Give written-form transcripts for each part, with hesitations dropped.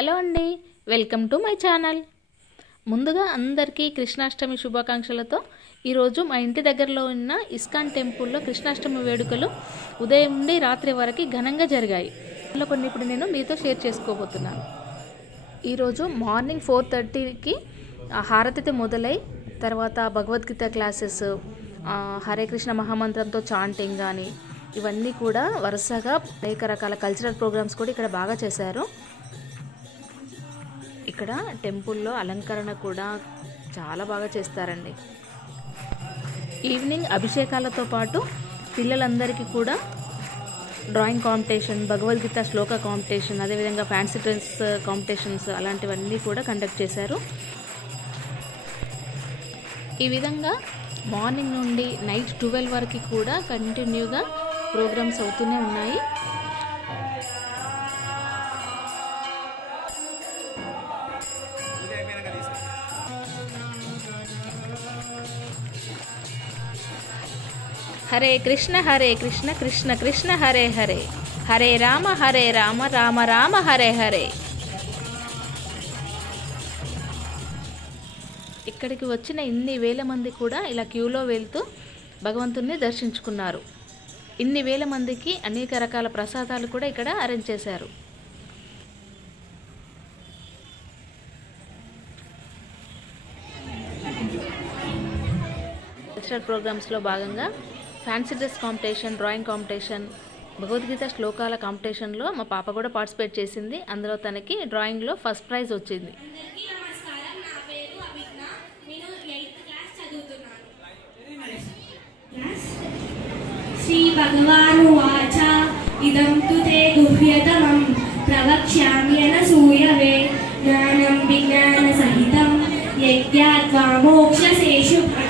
Hello అండి, welcome to my channel. ముందుగా అందరికీ కృష్ణాష్టమి శుభాకాంక్షలతో ఈరోజు మా ఇంటి దగ్గరలో ఉన్న ఇస్కాన్ టెంపుల్లో కృష్ణాష్టమి వేడుకలు ఉదయం నుండి రాత్రి వరకు ఘనంగా జరిగాయి. అందులో కొన్ని ఇప్పుడు నేను మీతో షేర్ చేసుకోబోతున్నాను. ఈరోజు మార్నింగ్ 4:30కి హారతితో మొదలై తర్వాత భగవద్గీత క్లాసెస్, హరే కృష్ణ మహామంత్రంతో చాంటింగ్ కానీ ఇవన్నీ కూడా వరుసగా అనేక రకాల కల్చరల్ ప్రోగ్రామ్స్ కూడా ఇక్కడ బాగా చేశారు. ఇక్కడ టెంపుల్లో అలంకరణ కూడా చాలా బాగా చేస్తారండి. ఈవినింగ్ అభిషేకాలతో పాటు పిల్లలందరికీ కూడా డ్రాయింగ్ కాంపిటీషన్, భగవద్గీత శ్లోక కాంపిటీషన్, అదేవిధంగా ఫ్యాన్సీ డ్రెస్ కాంపిటీషన్స్ అలాంటివన్నీ కూడా కండక్ట్ చేశారు. ఈ విధంగా మార్నింగ్ నుండి నైట్ 12 వరకు కూడా కంటిన్యూగా ప్రోగ్రామ్స్ అవుతూనే ఉన్నాయి. హరే కృష్ణ కృష్ణ కృష్ణ హరే హరే, హరే రామ రామ రామ హరే హరే. ఇక్కడికి వచ్చిన ఇన్ని వేల మంది కూడా ఇలా క్యూలో వెళ్తూ భగవంతుణ్ణి దర్శించుకున్నారు. ఇన్ని వేల మందికి అనేక రకాల ప్రసాదాలు కూడా ఇక్కడ అరేంజ్ చేశారు. కల్చరల్ ప్రోగ్రామ్స్లో భాగంగా fancy dress competition, drawing competition, Bhagavad Gita శ్లోకాల కాంపిటీషన్లో మా పాప కూడా పార్టిసిపేట్ చేసింది. అందులో తనకి డ్రాయింగ్లో ఫస్ట్ ప్రైజ్ వచ్చింది. శ్రీ భగవానువాచ ఇదం తు తే గుహ్యతమం ప్రవక్ష్యామ్యన సూయవే జ్ఞానం విజ్ఞాన సహితం యజ్ఞాత్వా మోక్షసే శుభం.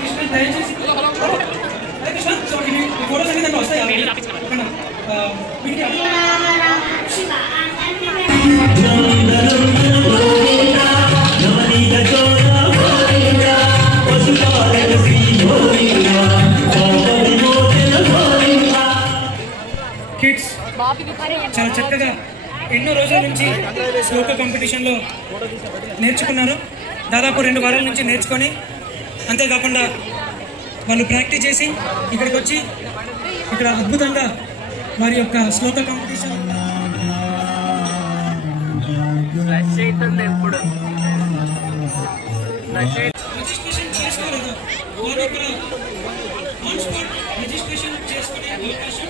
కిడ్స్ చాలా చక్కగా ఎన్నో రోజుల నుంచి శ్లోక కాంపిటీషన్లో నేర్చుకున్నారు. దాదాపు 2 వారాల నుంచి నేర్చుకొని, అంతేకాకుండా వాళ్ళు ప్రాక్టీస్ చేసి ఇక్కడికి వచ్చి ఇక్కడ అద్భుతంగా వారి యొక్క శ్లోక కాంపిటీషన్ రిజిస్ట్రేషన్ చేసుకోలేదు. వారు ఇక్కడ ఆన్ స్పాట్ రిజిస్ట్రేషన్ చేసుకునే అవకాశం